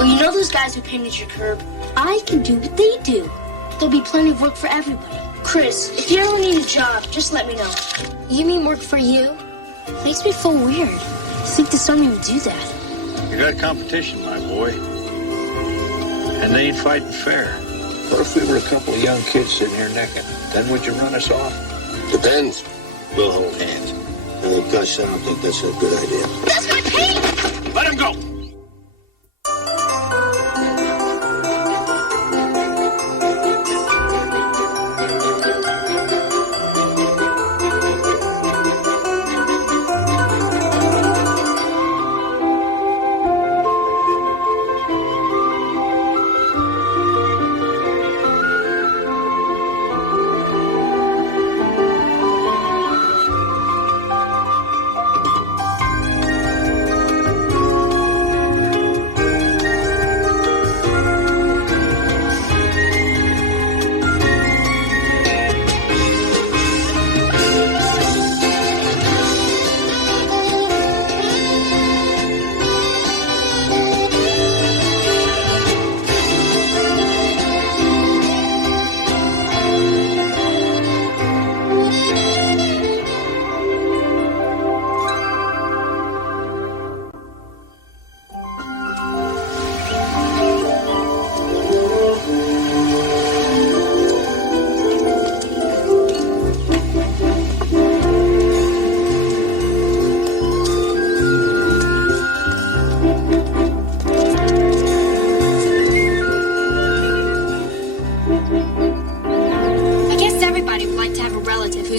Well, you know those guys who painted your curb? I can do what they do. There'll be plenty of work for everybody. Chris, if you ever need a job, just let me know. You mean work for you? Makes me feel weird. I think the Army would do that. You got competition, my boy. And they ain't fighting fair. What if we were a couple of young kids sitting here necking? Then would you run us off? Depends. We'll hold hands. Gus, I don't think that's a good idea. That's my paint! Let him go!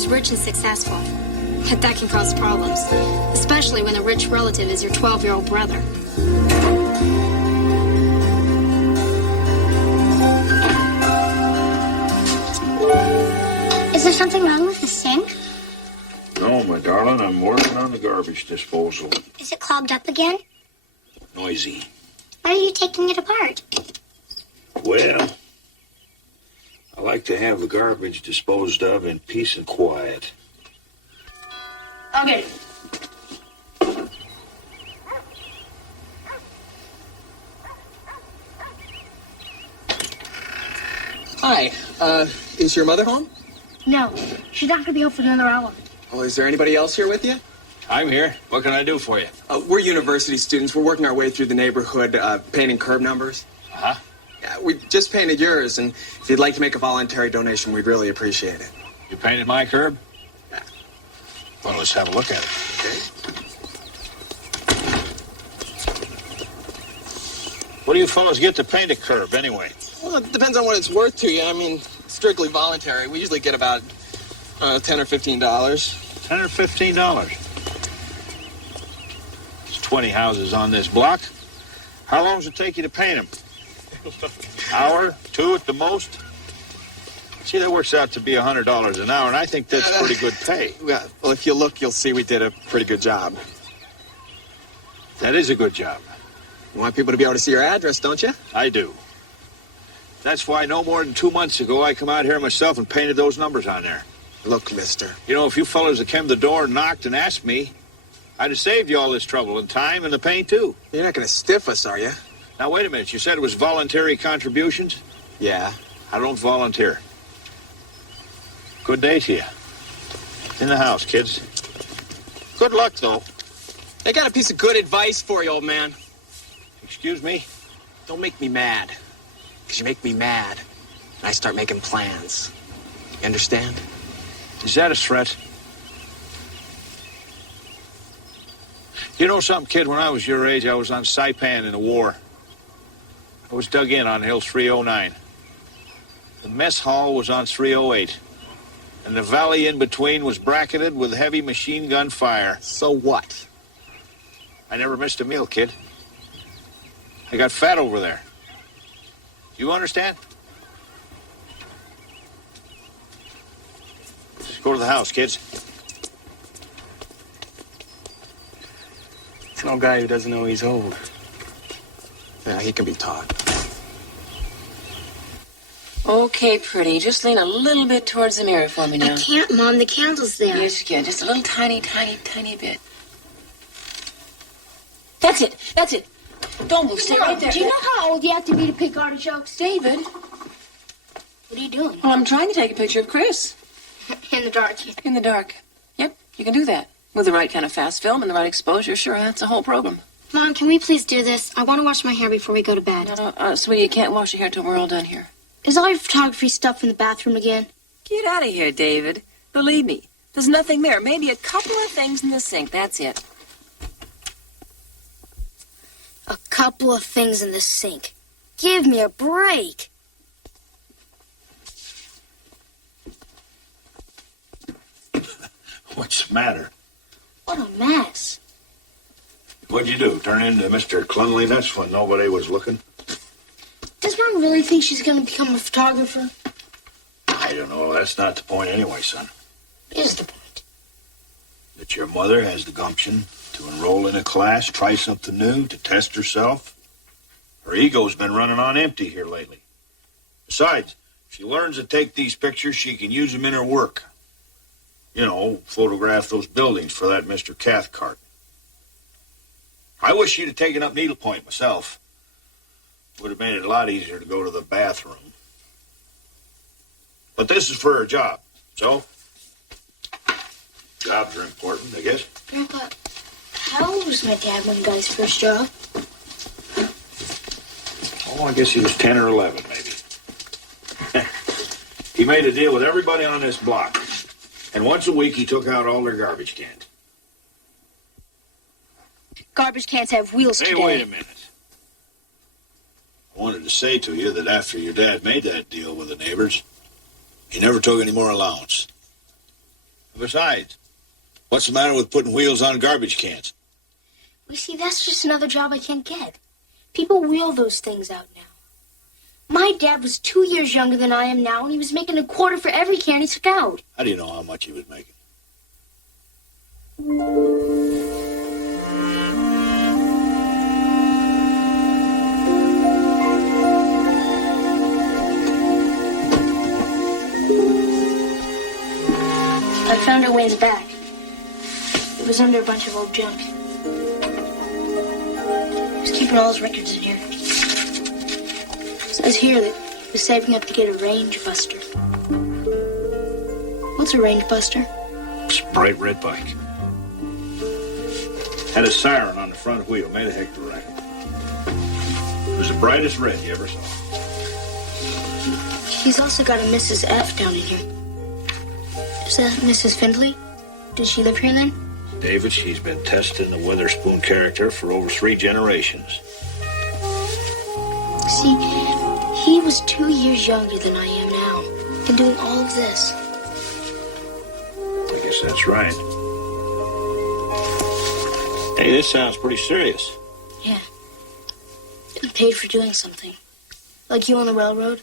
Rich and successful. But that can cause problems, especially when the rich relative is your 12-year-old brother. Is there something wrong with the sink? No, my darling, I'm working on the garbage disposal. Is it clogged up again? Noisy. Why are you taking it apart? Well, I like to have the garbage disposed of in peace and quiet. Okay. Hi, is your mother home? No, she's not going to be home for another hour. Oh, is there anybody else here with you? I'm here. What can I do for you? We're university students. We're working our way through the neighborhood, painting curb numbers. Uh-huh. Yeah, we just painted yours, and if you'd like to make a voluntary donation, we'd really appreciate it. You painted my curb? Yeah. Well, let's have a look at it. Okay. What do you fellows get to paint a curb, anyway? Well, it depends on what it's worth to you. I mean, strictly voluntary. We usually get about $10 or $15. $10 or $15. There's 20 houses on this block. How long does it take you to paint them? Hour, two at the most? See, that works out to be $100 an hour, and I think that's pretty good pay. Yeah, well, if you look, you'll see we did a pretty good job. That is a good job. You want people to be able to see your address, don't you? I do. That's why no more than 2 months ago, I come out here myself and painted those numbers on there. Look, mister. You know, if you fellas had come to the door and knocked and asked me, I'd have saved you all this trouble and time and the paint, too. You're not going to stiff us, are you? Now, wait a minute. You said it was voluntary contributions? Yeah. I don't volunteer. Good day to you. In the house, kids. Good luck, though. I got a piece of good advice for you, old man. Excuse me? Don't make me mad. Because you make me mad, and I start making plans. You understand? Is that a threat? You know something, kid? When I was your age, I was on Saipan in the war. I was dug in on Hill 309. The mess hall was on 308. And the valley in between was bracketed with heavy machine gun fire. So what? I never missed a meal, kid. I got fat over there. You understand? Just go to the house, kids. It's no guy who doesn't know he's old. Yeah, he can be taught. Okay, pretty. Just lean a little bit towards the mirror for me now. I can't, Mom. The candle's there. Yes, you can. Just a little tiny bit. That's it. That's it. Don't move. Stay right there. Do you know how old you have to be to pick artichokes? David? What are you doing? Well, I'm trying to take a picture of Chris. In the dark. In the dark. Yep, you can do that. With the right kind of fast film and the right exposure, sure, that's a whole program. Mom, can we please do this? I want to wash my hair before we go to bed. Sweetie, you can't wash your hair till we're all done here. Is all your photography stuff in the bathroom again? Get out of here, David. Believe me, there's nothing there. Maybe a couple of things in the sink, that's it. A couple of things in the sink. Give me a break. What's the matter? What a mess. What'd you do? Turn into Mr. Cleanliness when nobody was looking? Does Mom really think she's going to become a photographer? I don't know. That's not the point anyway, son. It is the point. That your mother has the gumption to enroll in a class, try something new, to test herself. Her ego's been running on empty here lately. Besides, if she learns to take these pictures, she can use them in her work. You know, photograph those buildings for that Mr. Cathcart. I wish she'd have taken up needlepoint myself. Would have made it a lot easier to go to the bathroom. But this is for her job, so jobs are important, I guess. Grandpa, how old was my dad when he got his first job? Oh, I guess he was 10 or 11, maybe. He made a deal with everybody on this block. And once a week, he took out all their garbage cans. Garbage cans have wheels Hey, today. wait a minute. I wanted to say to you that after your dad made that deal with the neighbors, he never took any more allowance. Besides, what's the matter with putting wheels on garbage cans? You see, that's just another job I can't get. People wheel those things out now. My dad was 2 years younger than I am now, and he was making a quarter for every can he took out. How do you know how much he was making? I found it way in the back. It was under a bunch of old junk. He was keeping all his records in here. It says here that he was saving up to get a range buster. What's a range buster? It's a bright red bike. Had a siren on the front wheel, made a heck of a racket. It was the brightest red you ever saw. He's also got a Mrs. F down in here. Is that Mrs. Findlay? Did she live here then? David, she's been testing the Witherspoon character for over 3 generations. See, he was 2 years younger than I am now, and doing all of this. I guess that's right. Hey, this sounds pretty serious. Yeah. Getting paid for doing something. Like you on the railroad?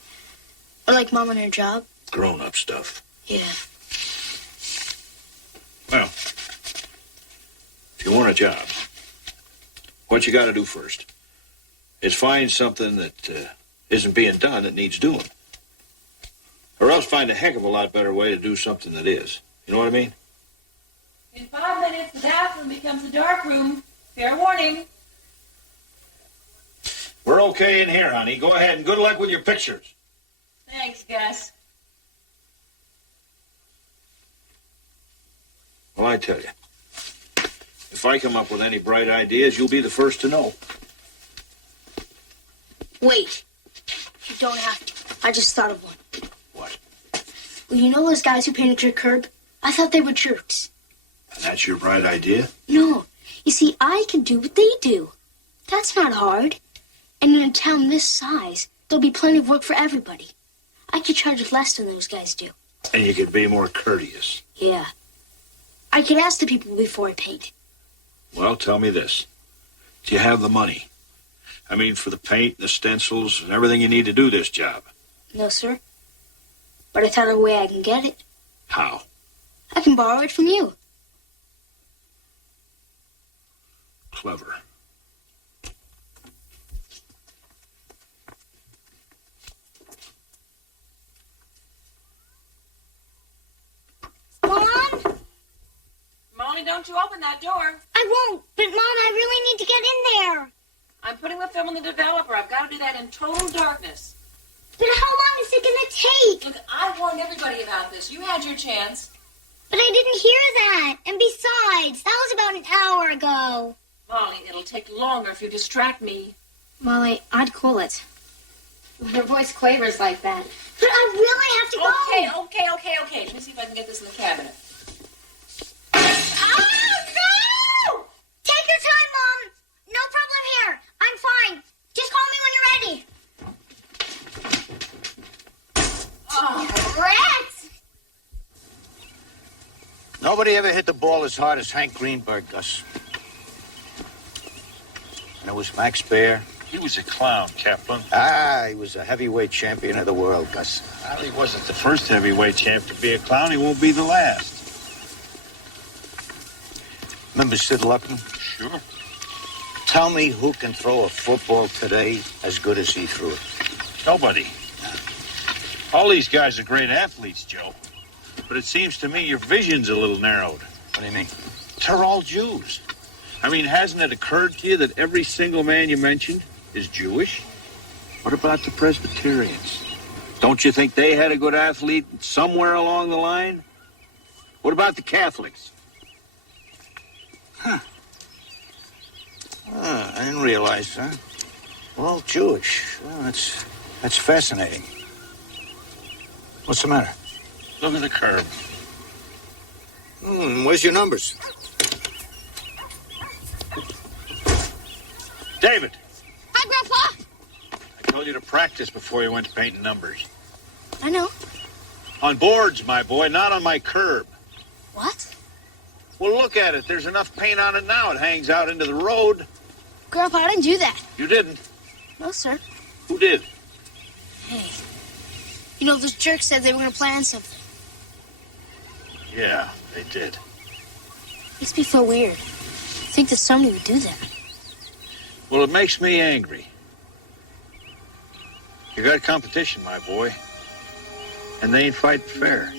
Or like Mom on her job? Grown-up stuff. Yeah. Well, if you want a job, what you got to do first is find something that isn't being done that needs doing. Or else find a heck of a lot better way to do something that is. You know what I mean? In 5 minutes, the bathroom becomes a dark room. Fair warning. We're okay in here, honey. Go ahead and good luck with your pictures. Thanks, Gus. Well, I tell you, if I come up with any bright ideas, you'll be the first to know. Wait. You don't have to. I just thought of one. What? Well, you know those guys who painted your curb? I thought they were jerks. And that's your bright idea? No. You see, I can do what they do. That's not hard. And in a town this size, there'll be plenty of work for everybody. I could charge less than those guys do. And you could be more courteous. Yeah. I could ask the people before I paint. Well, tell me this. Do you have the money? I mean, for the paint, the stencils, and everything you need to do this job. No, sir. But I thought of a way I can get it. How? I can borrow it from you. Clever. Mom? Molly, don't you open that door. I won't. But, Mom, I really need to get in there. I'm putting the film in the developer. I've got to do that in total darkness. But how long is it gonna take? Look, I warned everybody about this. You had your chance. But I didn't hear that. And besides, that was about an hour ago. Molly, it'll take longer if you distract me. Molly, I'd cool it. Her voice quavers like that. But I really have to go. Okay. Let me see if I can get this in the cabinet. Oh, no! Take your time, Mom. No problem here. I'm fine. Just call me when you're ready. Oh, rats! Nobody ever hit the ball as hard as Hank Greenberg, Gus. And it was Max Baer. He was a clown, Kaplan. He was a heavyweight champion of the world, Gus. Well, he wasn't the first heavyweight champ to be a clown. He won't be the last. Remember Sid Luckman? Sure. Tell me who can throw a football today as good as he threw it. Nobody. All these guys are great athletes, Joe. But it seems to me your vision's a little narrowed. What do you mean? They're all Jews. I mean, hasn't it occurred to you that every single man you mentioned is Jewish? What about the Presbyterians? Don't you think they had a good athlete somewhere along the line? What about the Catholics? I didn't realize, huh? Well, Jewish. Well, that's fascinating. What's the matter? Look at the curve. Where's your numbers? David! Hi, Grandpa. I told you to practice before you went to painting numbers. I know. On boards, my boy, not on my curb. What? Well, look at it. There's enough paint on it now. It hangs out into the road. Grandpa, I didn't do that. You didn't. No, sir. Who did? Hey. You know, those jerks said they were going to plan something. Yeah, they did. Makes me feel weird. I think that somebody would do that. Well, it makes me angry. You got competition, my boy. And they ain't fighting fair.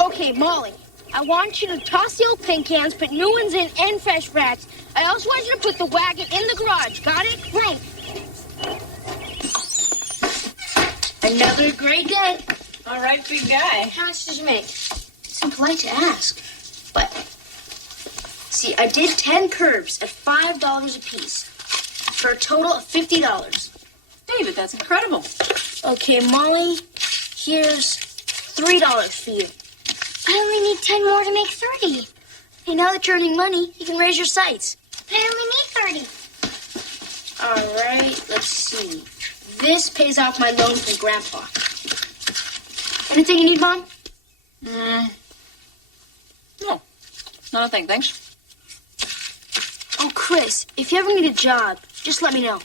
Okay, Molly. I want you to toss the old paint cans, put new ones in, and fresh racks. I also want you to put the wagon in the garage. Got it? Right. Another great day. All right, big guy. How much did you make? It's impolite to ask. But, see, I did 10 curves at $5 a piece for a total of $50. David, that's incredible. Okay, Molly, here's $3 for you. I only need 10 more to make 30. Hey, now that you're earning money, you can raise your sights. But I only need 30. All right, let's see. This pays off my loan from Grandpa. Anything you need, Mom? No, not a thing, thanks. Oh, Chris, if you ever need a job, just let me know.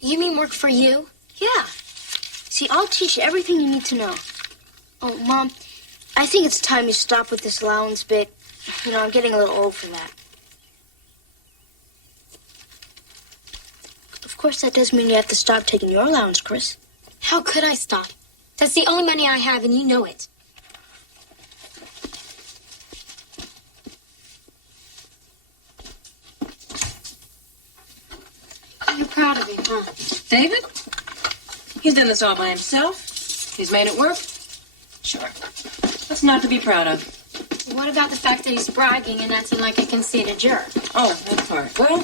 You mean work for you? Yeah. See, I'll teach you everything you need to know. Oh, Mom, I think it's time you stop with this allowance bit. You know, I'm getting a little old for that. Of course, that does mean you have to stop taking your allowance, Chris. How could I stop? That's the only money I have, and you know it. You're proud of me, huh? David? He's done this all by himself. He's made it work. Sure. That's not to be proud of. What about the fact that he's bragging and acting like a conceited jerk? Oh, that part. Well,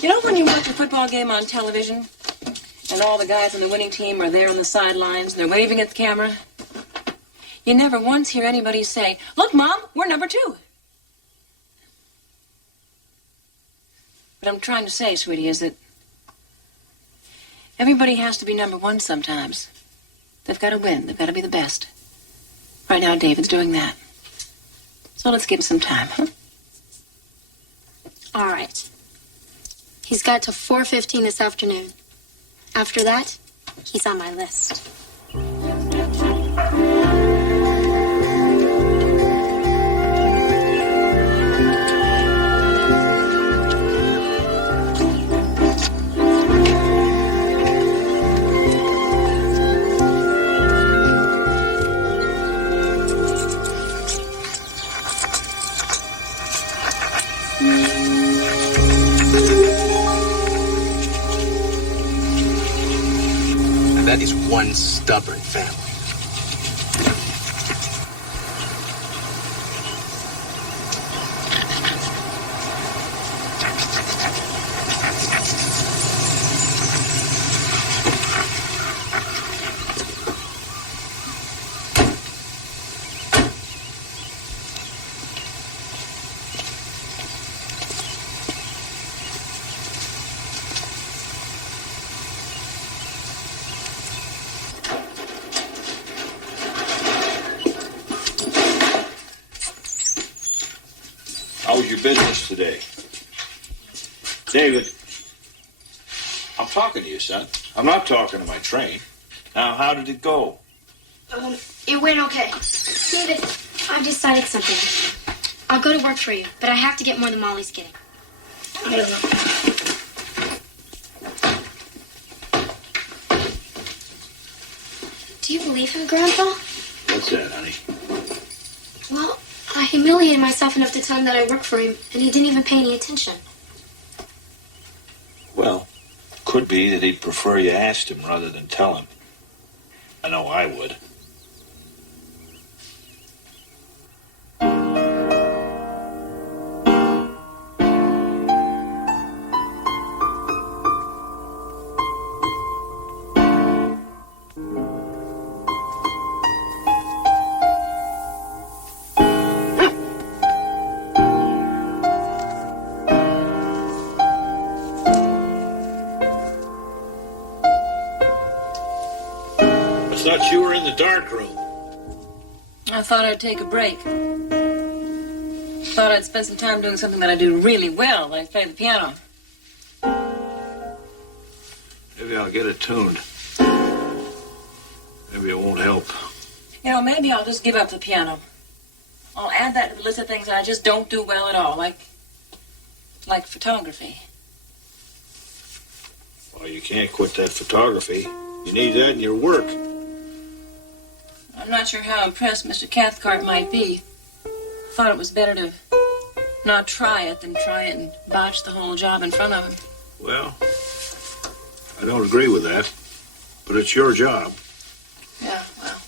you know when you watch a football game on television and all the guys on the winning team are there on the sidelines and they're waving at the camera? You never once hear anybody say, "Look, Mom, we're number 2. What I'm trying to say, sweetie, is that everybody has to be number 1 sometimes. They've got to win. They've got to be the best. Right now, David's doing that. So let's give him some time, huh? All right. He's got till 4:15 this afternoon. After that, he's on my list. one stubborn family. How's your business today? David, I'm talking to you, son. I'm not talking to my train. Now, how did it go? It went okay. David, I've decided something. I'll go to work for you, but I have to get more than Molly's getting. I don't know. Do you believe him, Grandpa? What's that, honey? Well, I humiliated myself enough to tell him that I work for him, and he didn't even pay any attention. Well, could be that he'd prefer you asked him rather than tell him. I know I would. I thought you were in the dark room. I thought I'd take a break. Thought I'd spend some time doing something that I do really well, like play the piano. Maybe I'll get it tuned. Maybe it won't help. You know, maybe I'll just give up the piano. I'll add that to the list of things I just don't do well at all, like photography. Well, you can't quit that photography. You need that in your work. I'm not sure how impressed Mr. Cathcart might be. Thought it was better to not try it than try it and botch the whole job in front of him. Well, I don't agree with that, but it's your job. Yeah, well.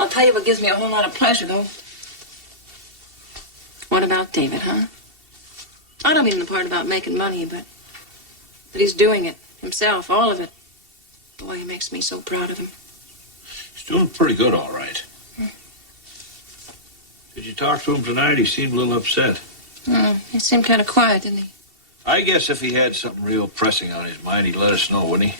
I'll tell you what gives me a whole lot of pleasure, though. What about David, huh? I don't mean the part about making money, but he's doing it himself, all of it. Boy, he makes me so proud of him. He's doing pretty good, all right. Did you talk to him tonight? He seemed a little upset. He seemed kind of quiet, didn't he? I guess if he had something real pressing on his mind, he'd let us know, wouldn't he?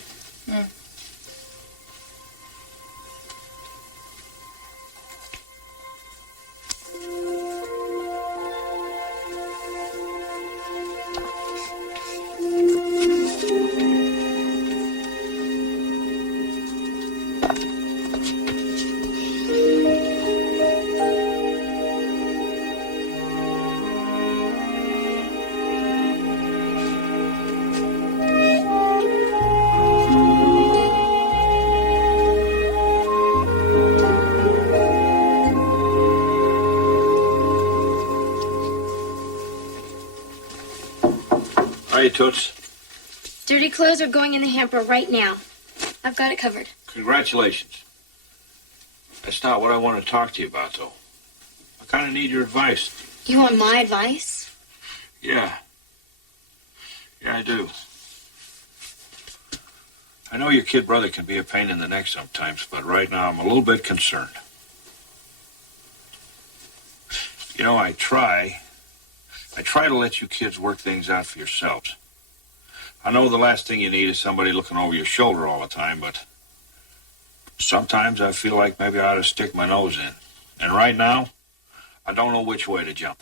Hey, Toots. Dirty clothes are going in the hamper right now. I've got it covered. Congratulations. That's not what I want to talk to you about, though. I kind of need your advice. You want my advice? Yeah. Yeah, I do. I know your kid brother can be a pain in the neck sometimes, but right now I'm a little bit concerned. You know, I try to let you kids work things out for yourselves. I know the last thing you need is somebody looking over your shoulder all the time, but sometimes I feel like maybe I ought to stick my nose in. And right now, I don't know which way to jump.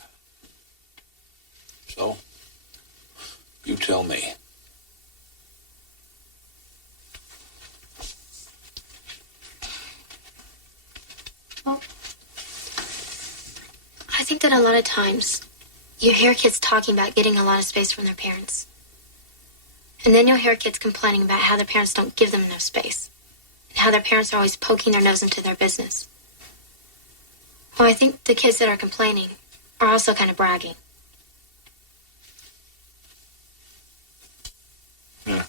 So, you tell me. Well, I think that a lot of times you hear kids talking about getting a lot of space from their parents. And then you'll hear kids complaining about how their parents don't give them enough space. And how their parents are always poking their nose into their business. Well, I think the kids that are complaining are also kind of bragging. Yeah.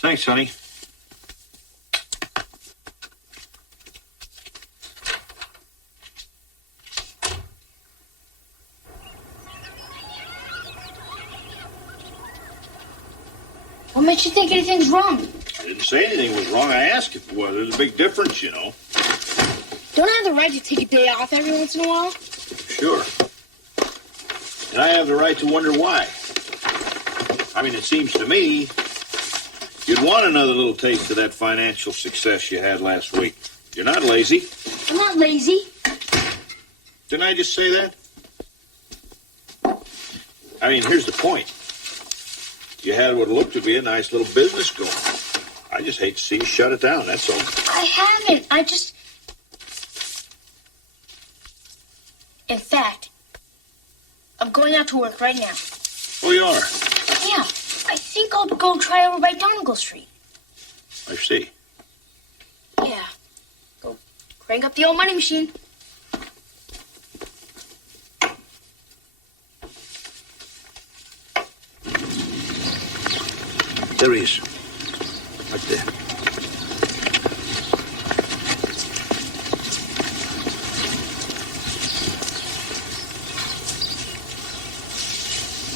Thanks, honey. What makes you think anything's wrong? I didn't say anything was wrong. I asked if it was. There's a big difference, you know. Don't I have the right to take a day off every once in a while? Sure. And I have the right to wonder why. I mean, it seems to me you'd want another little taste of that financial success you had last week. You're not lazy. I'm not lazy. Didn't I just say that? I mean, here's the point. You had what looked to be a nice little business going. I just hate to see you shut it down, that's all. I haven't. In fact, I'm going out to work right now. Oh, you are? Yeah, I think I'll go try over by Donegal Street. I see. Yeah. Go crank up the old money machine. There he is. Right there.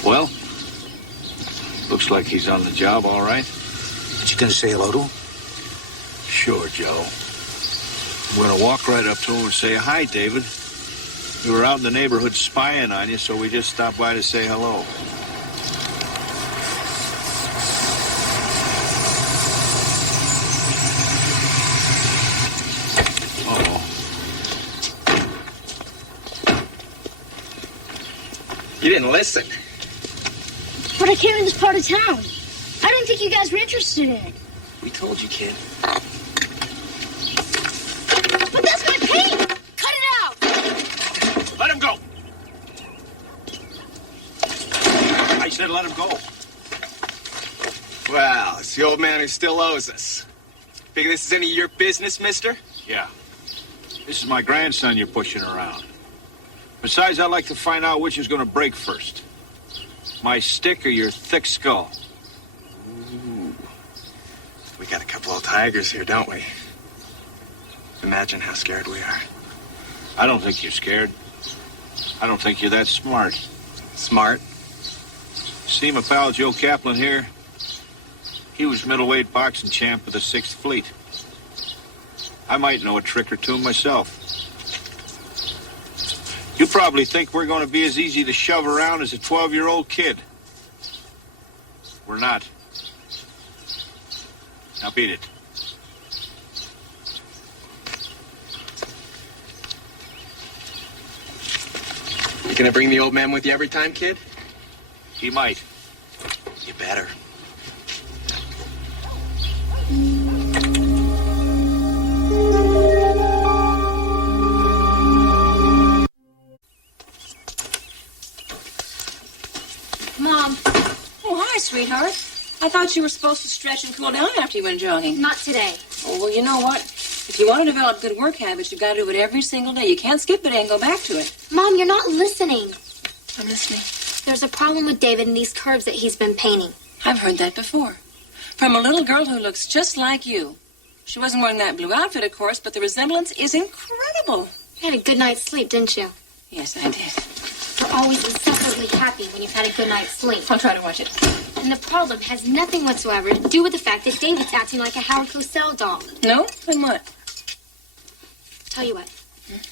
Well, looks like he's on the job all right. But you gonna say hello to him? Sure, Joe. I'm going to walk right up to him and say, "Hi, David. We were out in the neighborhood spying on you, so we just stopped by to say hello." You didn't listen. But I came in this part of town. I didn't think you guys were interested in it. We told you, kid. But that's my paint! Cut it out! Let him go. I said let him go. Well, it's the old man who still owes us. Think this is any of your business, mister? Yeah. This is my grandson you're pushing around. Besides, I'd like to find out which is going to break first. My stick or your thick skull? Ooh. We got a couple old tigers here, don't we? Imagine how scared we are. I don't think you're scared. I don't think you're that smart. Smart? See my pal Joe Kaplan here? He was middleweight boxing champ of the 6th Fleet. I might know a trick or two myself. You probably think we're going to be as easy to shove around as a 12-year-old kid. We're not. Now beat it. You gonna bring the old man with you every time, kid? He might. You better. Mom. Oh, hi, sweetheart. I thought you were supposed to stretch and cool down after you went jogging. Not today. Oh, well, you know what? If you want to develop good work habits, you've got to do it every single day. You can't skip it and go back to it. Mom, you're not listening. I'm listening. There's a problem with David and these curbs that he's been painting. I've heard that before. From a little girl who looks just like you. She wasn't wearing that blue outfit, of course, but the resemblance is incredible. You had a good night's sleep, didn't you? Yes, I did. You're always excessively happy when you've had a good night's sleep. I'll try to watch it. And the problem has nothing whatsoever to do with the fact that David's acting like a Howard Cosell doll. No? Then what? Tell you what.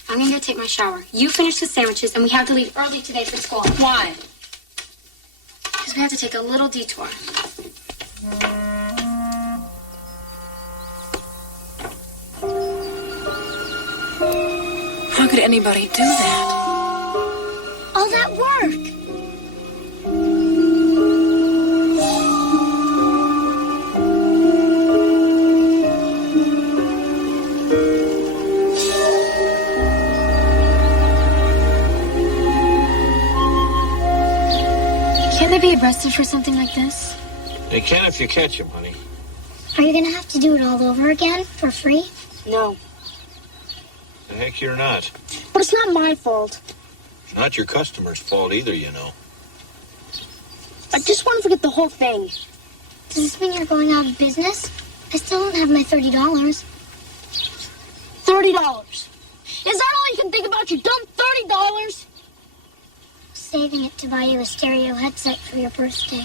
I'm going to go take my shower. You finish the sandwiches, and we have to leave early today for school. Why? Because we have to take a little detour. How could anybody do that? All that work. Can't they be arrested for something like this? They can if you catch him, honey. Are you going to have to do it all over again for free? No. The heck you're not. But it's not my fault. It's not your customer's fault either, you know. I just want to forget the whole thing. Does this mean you're going out of business? I still don't have my $30. $30? Is that all you can think about, you dumb $30? Saving it to buy you a stereo headset for your birthday.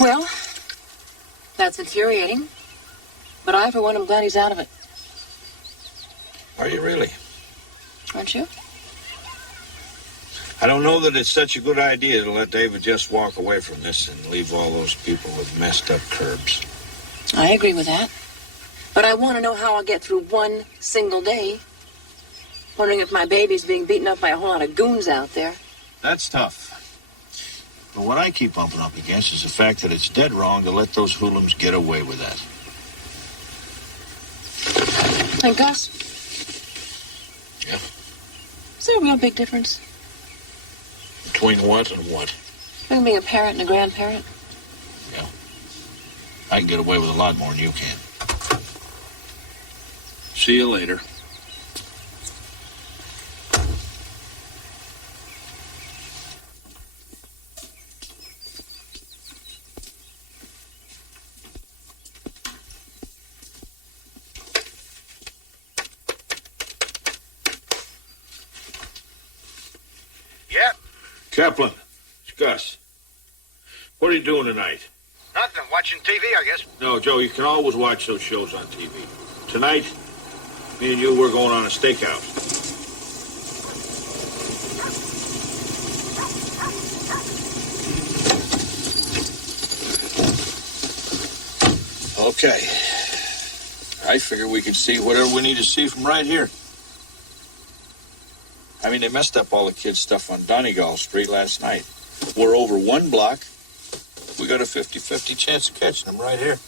Well, that's infuriating. But I, for one, am glad he's out of it. Are you really? Aren't you? I don't know that it's such a good idea to let David just walk away from this and leave all those people with messed up curbs. I agree with that. But I want to know how I'll get through one single day. Wondering if my baby's being beaten up by a whole lot of goons out there. That's tough. But what I keep bumping up against is the fact that it's dead wrong to let those hoodlums get away with that. And Gus? Yeah? Is there a real big difference Between what and what? between being a parent and a grandparent? Yeah. I can get away with a lot more than you can. See you later. Yep. Kaplan, it's Gus. What are you doing tonight? Nothing. Watching TV, I guess. No, Joe, you can always watch those shows on TV. Tonight, me and you, we're going on a stakeout. Okay. I figure we can see whatever we need to see from right here. I mean, they messed up all the kids' stuff on Donegal Street last night. We're over one block. We got a 50-50 chance of catching them right here.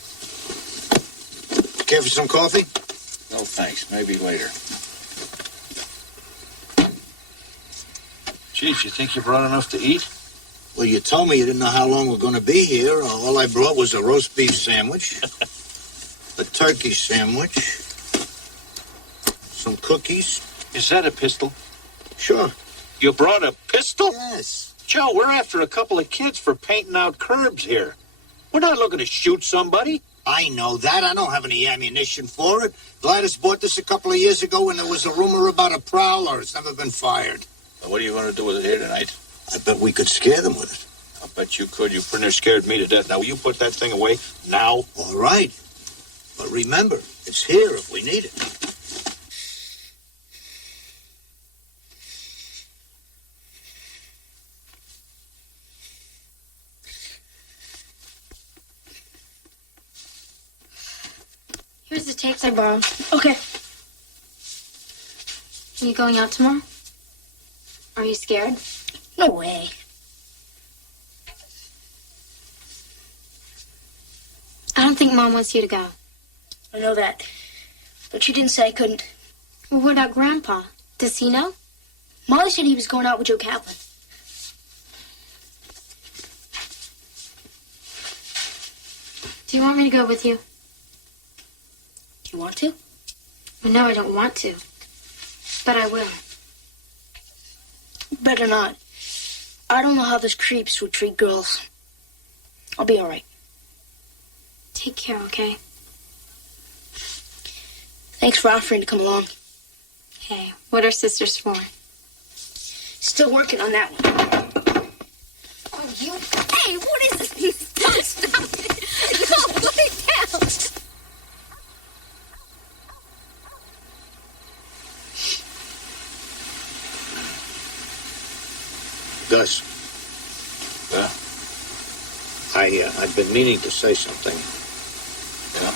Care for some coffee? No, thanks. Maybe later. Chief, you think you brought enough to eat? Well, you told me you didn't know how long we're going to be here. All I brought was a roast beef sandwich, a turkey sandwich, some cookies. Is that a pistol? Sure. You brought a pistol? Yes. Joe, we're after a couple of kids for painting out curbs here. We're not looking to shoot somebody. I know that. I don't have any ammunition for it. Gladys bought this a couple of years ago when there was a rumor about a prowler. It's never been fired. Well, what are you going to do with it here tonight? I bet we could scare them with it. I'll bet you could. You pretty near scared me to death. Now, will you put that thing away now? All right. But remember, it's here if we need it. Here's the tapes I borrowed. Okay. Are you going out tomorrow? Are you scared? No way. I don't think Mom wants you to go. I know that. But she didn't say I couldn't. Well, what about Grandpa? Does he know? Molly said he was going out with Joe Kaplan. Do you want me to go with you? Do you want to? Well, no, I don't want to. But I will. Better not. I don't know how those creeps would treat girls. I'll be all right. Take care, okay? Thanks for offering to come along. Hey, what are sisters for? Still working on that one. Oh, you... Hey, what is this? Stop it. No, put it down. Gus. Yeah? I've been meaning to say something. Yeah?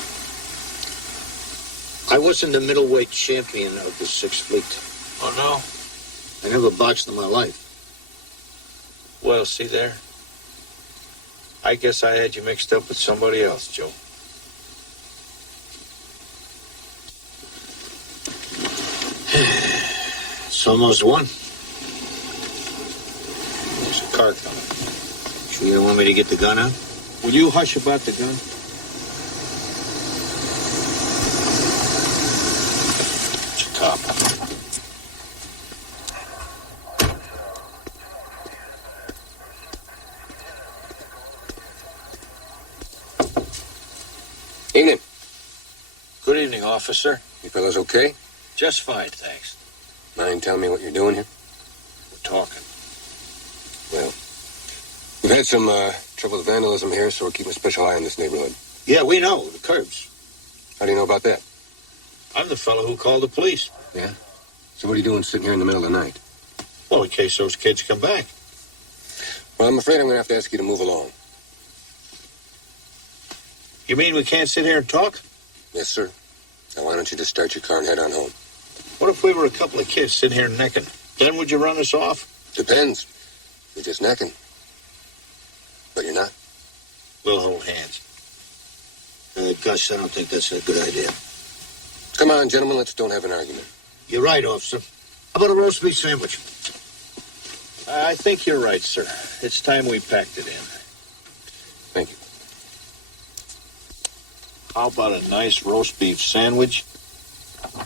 I wasn't the middleweight champion of the 6th Fleet. Oh, no? I never boxed in my life. Well, see there? I guess I had you mixed up with somebody else, Joe. It's almost one. There's a car coming. Sure you don't want me to get the gun out? Will you hush about the gun? It's a cop. Evening. Good evening, officer. You fellas okay? Just fine, thanks. Mind telling me what you're doing here? We're talking. Well, we've had some trouble with vandalism here, so we're keeping a special eye on this neighborhood. Yeah, we know. The curbs. How do you know about that? I'm the fellow who called the police. Yeah? So what are you doing sitting here in the middle of the night? Well, in case those kids come back. Well, I'm afraid I'm going to have to ask you to move along. You mean we can't sit here and talk? Yes, sir. Now, why don't you just start your car and head on home? What if we were a couple of kids sitting here necking? Then would you run us off? Depends. You're just necking. But you're not. We'll hold hands. Gus, I don't think that's a good idea. Come on, gentlemen, let's don't have an argument. You're right, officer. How about a roast beef sandwich? I think you're right, sir. It's time we packed it in. Thank you. How about a nice roast beef sandwich?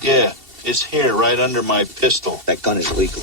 Yeah, it's here right under my pistol. That gun is legal.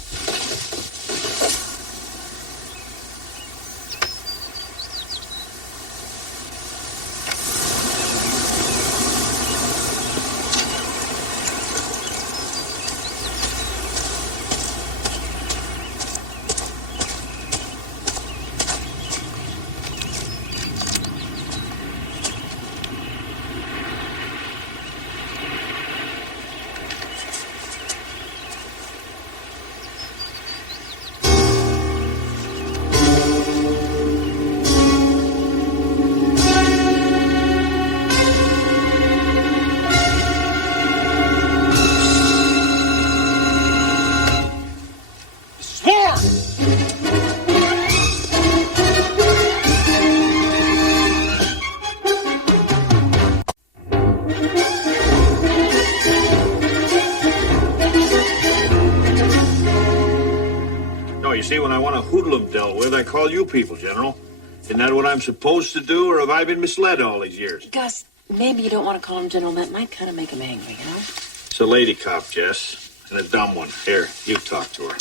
See, when I want a hoodlum dealt with, I call you people, General. Isn't that what I'm supposed to do, or have I been misled all these years? Gus, maybe you don't want to call him General. That might kind of make him angry, you know? It's a lady cop, Jess, and a dumb one. Here, you talk to her.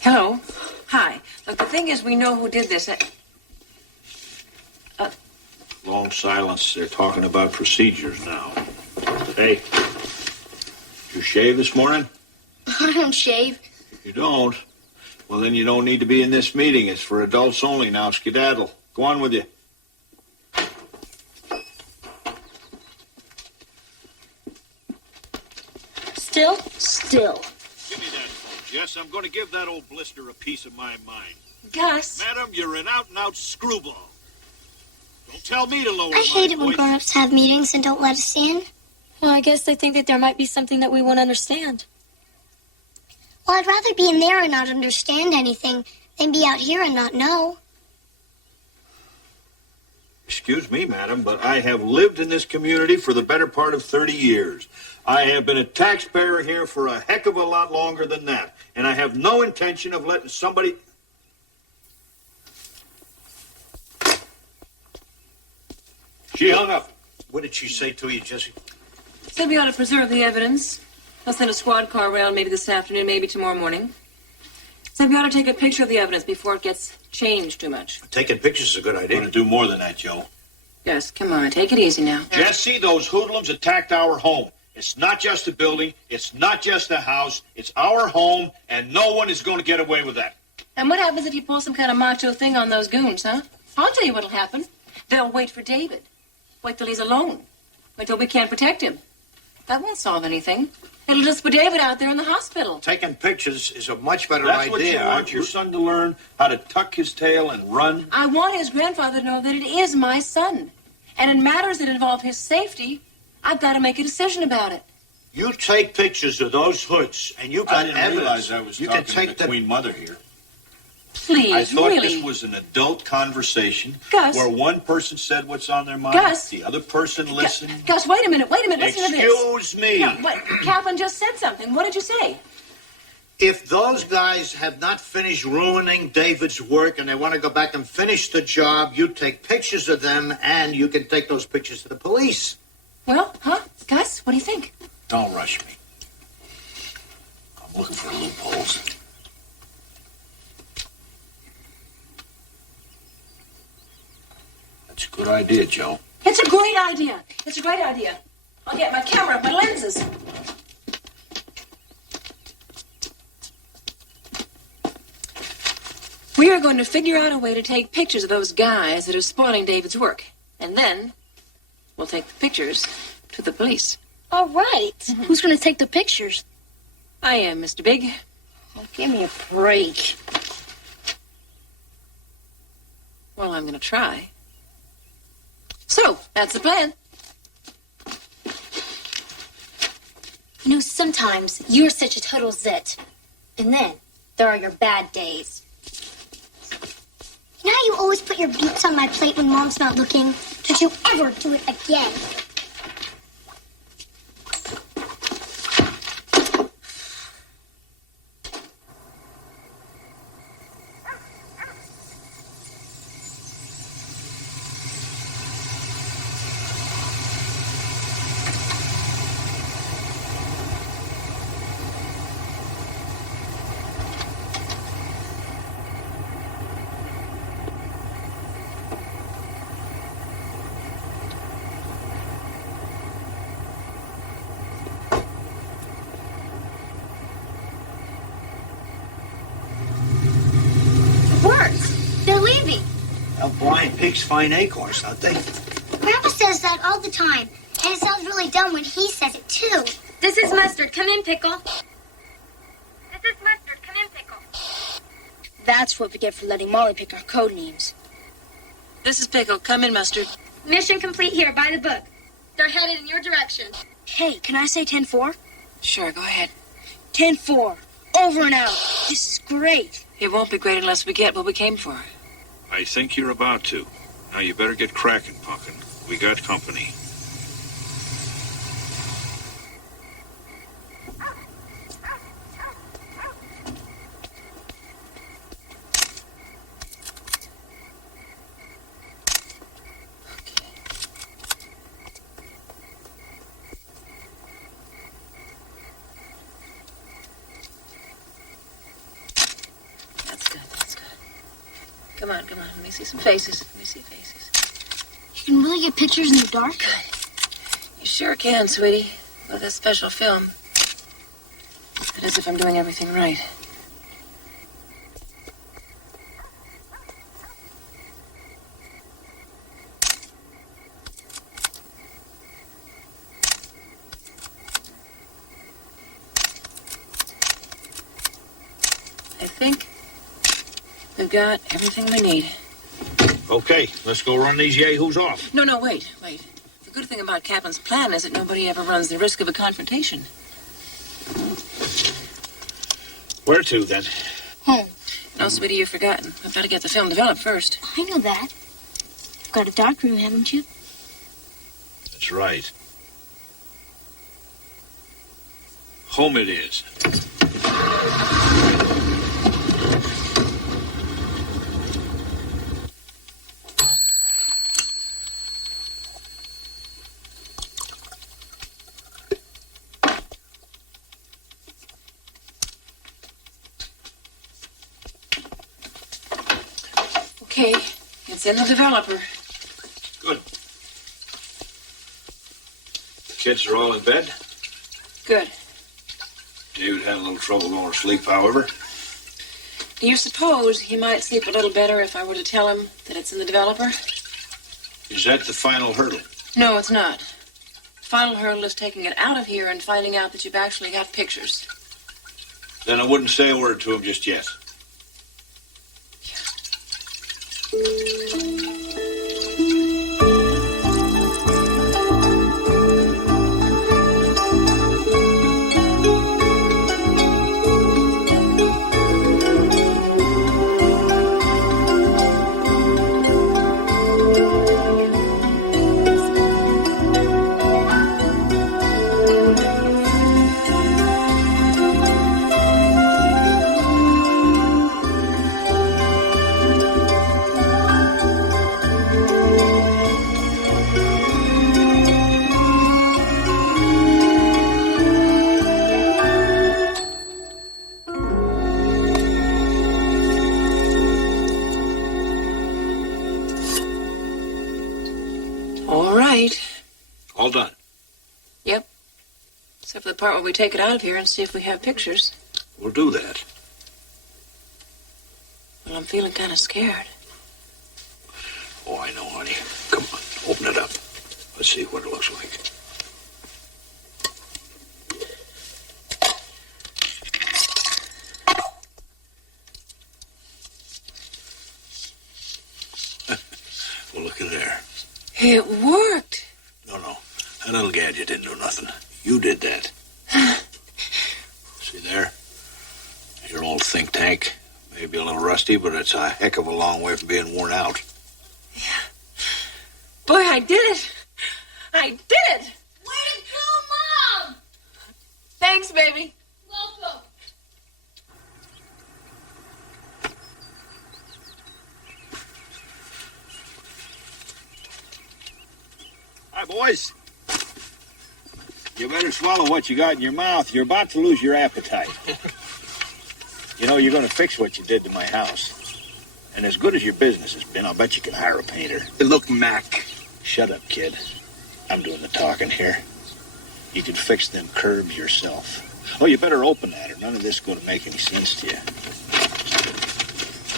Hello. Hi. Look, the thing is, we know who did this. Long silence. They're talking about procedures now. Hey, you shave this morning? I don't shave. If you don't, well, then you don't need to be in this meeting. It's for adults only now. Skedaddle. Go on with you. Still? Give me that phone, Jess. I'm going to give that old blister a piece of my mind. Gus. Madam, you're an out-and-out screwball. Don't tell me to lower my I hate it when voice. grown-ups have meetings and don't let us in. Well, I guess they think that there might be something that we won't understand. Well, I'd rather be in there and not understand anything than be out here and not know. Excuse me, madam, but I have lived in this community for the better part of 30 years. I have been a taxpayer here for a heck of a lot longer than that, and I have no intention of letting somebody... She hung up. What did she say to you, Jesse? Said we ought to preserve the evidence. I'll send a squad car around maybe this afternoon, maybe tomorrow morning. Said we ought to take a picture of the evidence before it gets changed too much. Taking pictures is a good I'm idea. going to do more than that, Joe. Yes, come on, take it easy now. Jesse, those hoodlums attacked our home. It's not just a building. It's not just a house. It's our home, and no one is going to get away with that. And what happens if you pull some kind of macho thing on those goons, huh? I'll tell you what'll happen. They'll wait for David. Wait till he's alone. Wait till we can't protect him. That won't solve anything. It'll just put David out there in the hospital. Taking pictures is a much better That's idea. what you want your son to learn, how to tuck his tail and run? I want his grandfather to know that it is my son. And in matters that involve his safety, I've got to make a decision about it. You take pictures of those hoods, and you I got didn't evidence. realize I was you can talking take to the the Queen Mother here. Please, I thought really. this was an adult conversation Gus. where one person said what's on their mind, Gus. the other person listened. Gus, wait a minute, listen to this. Excuse me. No, what? Kaplan just said something. What did you say? If those guys have not finished ruining David's work and they want to go back and finish the job, you take pictures of them and you can take those pictures to the police. Well, Gus, what do you think? Don't rush me. I'm looking for loopholes. That's a good idea, Joe. It's a great idea. It's a great idea. I'll get my camera, my lenses. We are going to figure out a way to take pictures of those guys that are spoiling David's work. And then we'll take the pictures to the police. All right. Who's going to take the pictures? I am, Mr. Big. Oh, give me a break. Well, I'm going to try. So, that's the plan. You know, sometimes you're such a total zit. And then there are your bad days. You know how you always put your beets on my plate when Mom's not looking? Don't you ever do it again. Blind pigs find acorns, don't they? Grandpa says that all the time, and it sounds really dumb when he says it, too. This is Mustard. Come in, Pickle. That's what we get for letting Molly pick our code names. This is Pickle. Come in, Mustard. Mission complete here, by the book. They're headed in your direction. Hey, can I say 10-4? Sure, go ahead. 10-4. Over and out. This is great. It won't be great unless we get what we came for. I think you're about to. Now you better get cracking, Pumpkin. We got company. Come on. Let me see some faces. You can really get pictures in the dark? You sure can, sweetie. With this special film. That is if I'm doing everything right. I think we've got everything we need. Okay, let's go run these yahoos off. No, wait. The good thing about Kaplan's plan is that nobody ever runs the risk of a confrontation. Where to, then? Home. No, sweetie, you've forgotten. We've got to get the film developed first. I know that. You've got a darkroom, haven't you? That's right. Home it is. Okay, it's in the developer. Good. The kids are all in bed? Good. David had a little trouble going to sleep, however. Do you suppose he might sleep a little better if I were to tell him that it's in the developer? Is that the final hurdle? No, it's not. The final hurdle is taking it out of here and finding out that you've actually got pictures. Then I wouldn't say a word to him just yet. All done. Yep. Except for the part where we take it out of here and see if we have pictures. We'll do that. Well, I'm feeling kind of scared. Oh, I know, honey. Come on, open it up. Let's see what it looks like. Well, look in there. It worked. No. That little gadget didn't do nothing. You did that. See there? Your old think tank. Maybe a little rusty, but it's a heck of a long way from being worn out. Yeah. Boy, I did it. I did it. Way to go, Mom! Thanks, baby. Welcome. Hi, boys. You better swallow what you got in your mouth. You're about to lose your appetite. You know, you're going to fix what you did to my house. And as good as your business has been, I'll bet you can hire a painter. Look, Mac. Shut up, kid. I'm doing the talking here. You can fix them curbs yourself. Oh, you better open that, or none of this is going to make any sense to you.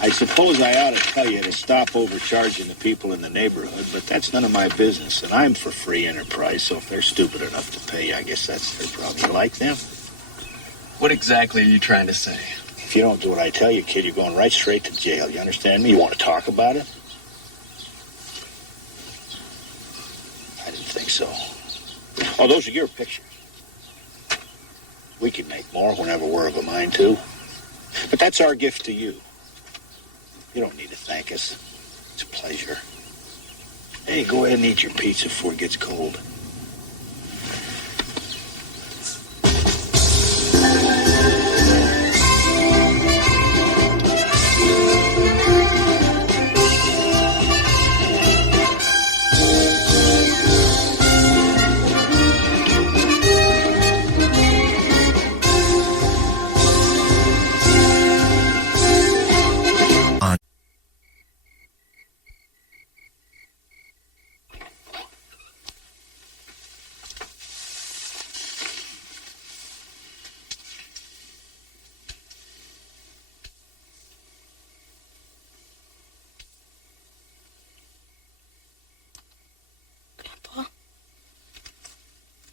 I suppose I ought to tell you to stop overcharging the people in the neighborhood, but that's none of my business, and I'm for free enterprise, so if they're stupid enough to pay, I guess that's their problem. You like them? What exactly are you trying to say? If you don't do what I tell you, kid, you're going right straight to jail. You understand me? You want to talk about it? I didn't think so. Oh, those are your pictures. We can make more whenever we're of a mind to. But that's our gift to you. You don't need to thank us. It's a pleasure. Hey, go ahead and eat your pizza before it gets cold.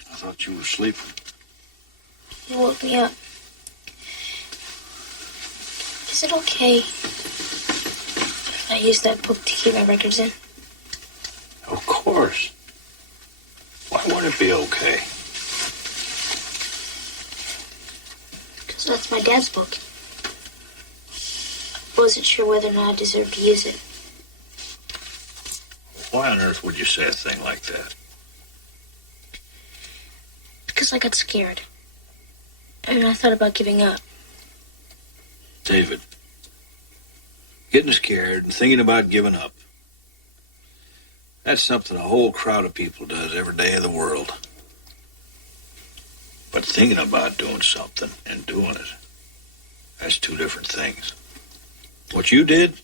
I thought you were sleeping. You woke me up. Is it okay if I use that book to keep my records in? Of course. Why wouldn't it be okay? Because that's my dad's book. I wasn't sure whether or not I deserved to use it. Why on earth would you say a thing like that? Because I got scared. And I thought about giving up. David, getting scared and thinking about giving up. That's something a whole crowd of people does every day of the world. But thinking about doing something and doing it, that's two different things. What you did,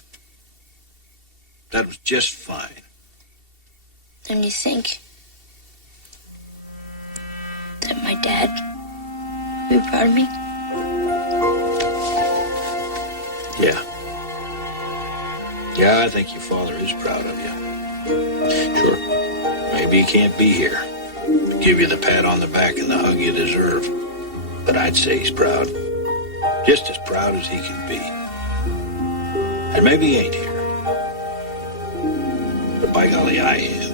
that was just fine. Then you think that my dad would be proud of me? Yeah. Yeah, I think your father is proud of you. Sure. Maybe he can't be here to give you the pat on the back and the hug you deserve. But I'd say he's proud. Just as proud as he can be. And maybe he ain't here. But by golly, I am.